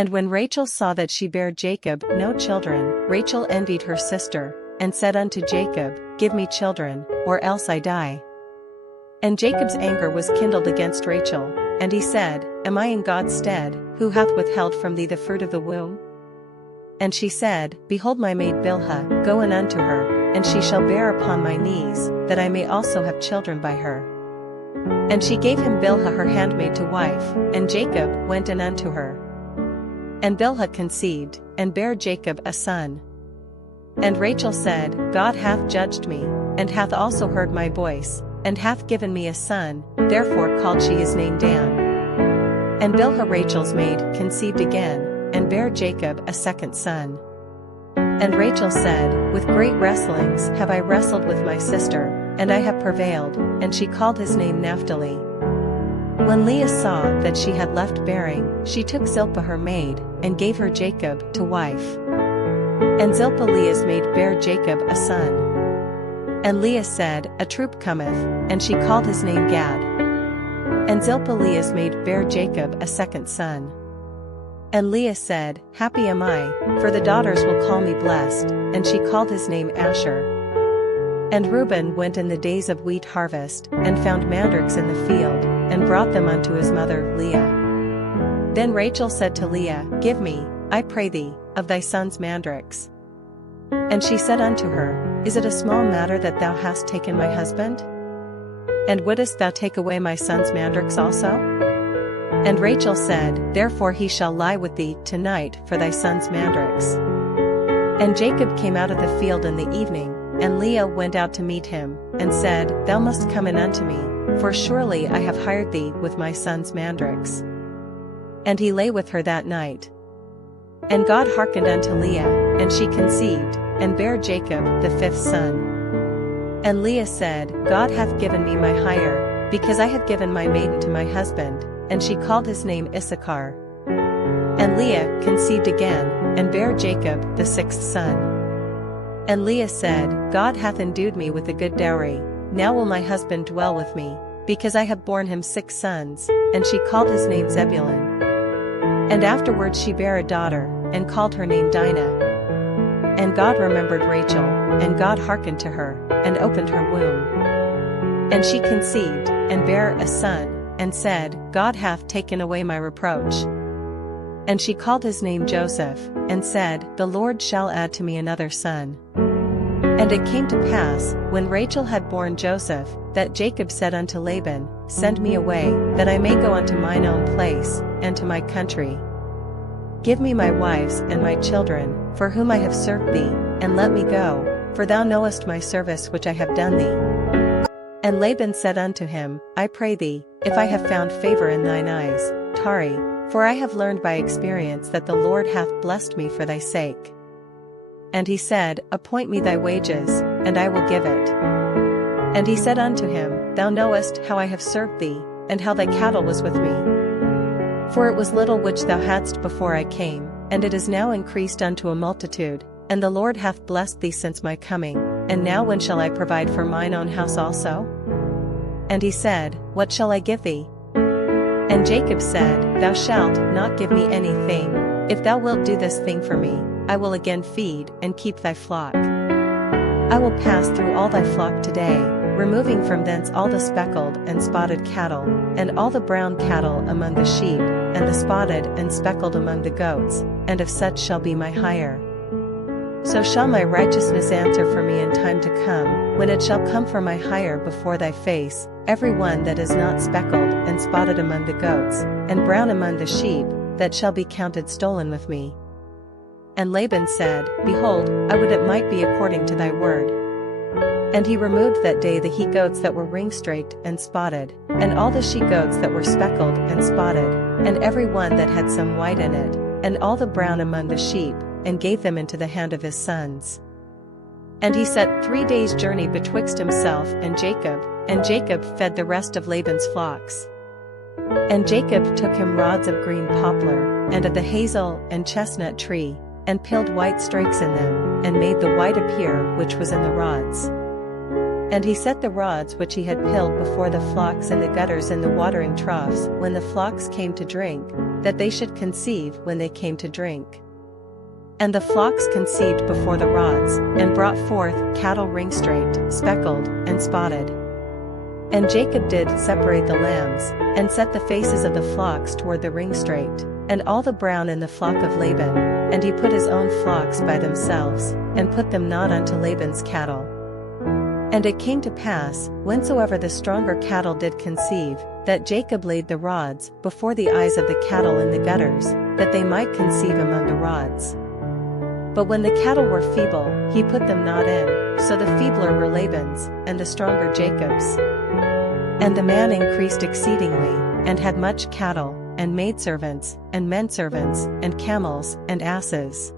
And when Rachel saw that she bare Jacob no children, Rachel envied her sister, and said unto Jacob, Give me children, or else I die. And Jacob's anger was kindled against Rachel, and he said, Am I in God's stead, who hath withheld from thee the fruit of the womb? And she said, Behold my maid Bilhah, go in unto her, and she shall bear upon my knees, that I may also have children by her. And she gave him Bilhah her handmaid to wife, and Jacob went in unto her. And Bilhah conceived, and bare Jacob a son. And Rachel said, God hath judged me, and hath also heard my voice, and hath given me a son, therefore called she his name Dan. And Bilhah Rachel's maid conceived again, and bare Jacob a second son. And Rachel said, With great wrestlings have I wrestled with my sister, and I have prevailed, and she called his name Naphtali. When Leah saw that she had left bearing, she took Zilpah her maid, and gave her Jacob to wife. And Zilpah Leah's maid bare Jacob a son. And Leah said, A troop cometh, and she called his name Gad. And Zilpah Leah's maid bare Jacob a second son. And Leah said, Happy am I, for the daughters will call me blessed, and she called his name Asher. And Reuben went in the days of wheat harvest, and found mandrakes in the field, and brought them unto his mother Leah. Then Rachel said to Leah, Give me, I pray thee, of thy son's mandrakes. And she said unto her, Is it a small matter that thou hast taken my husband? And wouldest thou take away my son's mandrakes also? And Rachel said, Therefore he shall lie with thee tonight for thy son's mandrakes. And Jacob came out of the field in the evening, and Leah went out to meet him, and said, Thou must come in unto me, for surely I have hired thee with my son's mandrakes. And he lay with her that night. And God hearkened unto Leah, and she conceived, and bare Jacob the fifth son. And Leah said, God hath given me my hire, because I have given my maiden to my husband, and she called his name Issachar. And Leah conceived again, and bare Jacob the sixth son. And Leah said, God hath endued me with a good dowry, now will my husband dwell with me, because I have borne him 6 sons, and she called his name Zebulun. And afterwards she bare a daughter, and called her name Dinah. And God remembered Rachel, and God hearkened to her, and opened her womb. And she conceived, and bare a son, and said, God hath taken away my reproach. And she called his name Joseph, and said, The Lord shall add to me another son. And it came to pass, when Rachel had borne Joseph, that Jacob said unto Laban, Send me away, that I may go unto mine own place, and to my country. Give me my wives and my children, for whom I have served thee, and let me go, for thou knowest my service which I have done thee. And Laban said unto him, I pray thee, if I have found favor in thine eyes, tarry, for I have learned by experience that the Lord hath blessed me for thy sake. And he said, Appoint me thy wages, and I will give it. And he said unto him, Thou knowest how I have served thee, and how thy cattle was with me. For it was little which thou hadst before I came, and it is now increased unto a multitude, and the Lord hath blessed thee since my coming, and now when shall I provide for mine own house also? And he said, What shall I give thee? And Jacob said, Thou shalt not give me anything, if thou wilt do this thing for me, I will again feed and keep thy flock. I will pass through all thy flock today, removing from thence all the speckled and spotted cattle, and all the brown cattle among the sheep, and the spotted and speckled among the goats, and of such shall be my hire. So shall my righteousness answer for me in time to come, when it shall come for my hire before thy face, every one that is not speckled and spotted among the goats, and brown among the sheep, that shall be counted stolen with me. And Laban said, Behold, I would it might be according to thy word. And he removed that day the he-goats that were ring-straked and spotted, and all the she-goats that were speckled and spotted, and every one that had some white in it, and all the brown among the sheep, and gave them into the hand of his sons. And he set 3 days' journey betwixt himself and Jacob fed the rest of Laban's flocks. And Jacob took him rods of green poplar, and of the hazel and chestnut tree, and peeled white strikes in them, and made the white appear which was in the rods. And he set the rods which he had pilled before the flocks in the gutters in the watering troughs when the flocks came to drink, that they should conceive when they came to drink. And the flocks conceived before the rods, and brought forth cattle ring-straight, speckled, and spotted. And Jacob did separate the lambs, and set the faces of the flocks toward the ring-straight, and all the brown in the flock of Laban, and he put his own flocks by themselves, and put them not unto Laban's cattle. And it came to pass, whensoever the stronger cattle did conceive, that Jacob laid the rods before the eyes of the cattle in the gutters, that they might conceive among the rods. But when the cattle were feeble, he put them not in, so the feebler were Laban's, and the stronger Jacob's. And the man increased exceedingly, and had much cattle, and maidservants, and menservants, and camels, and asses.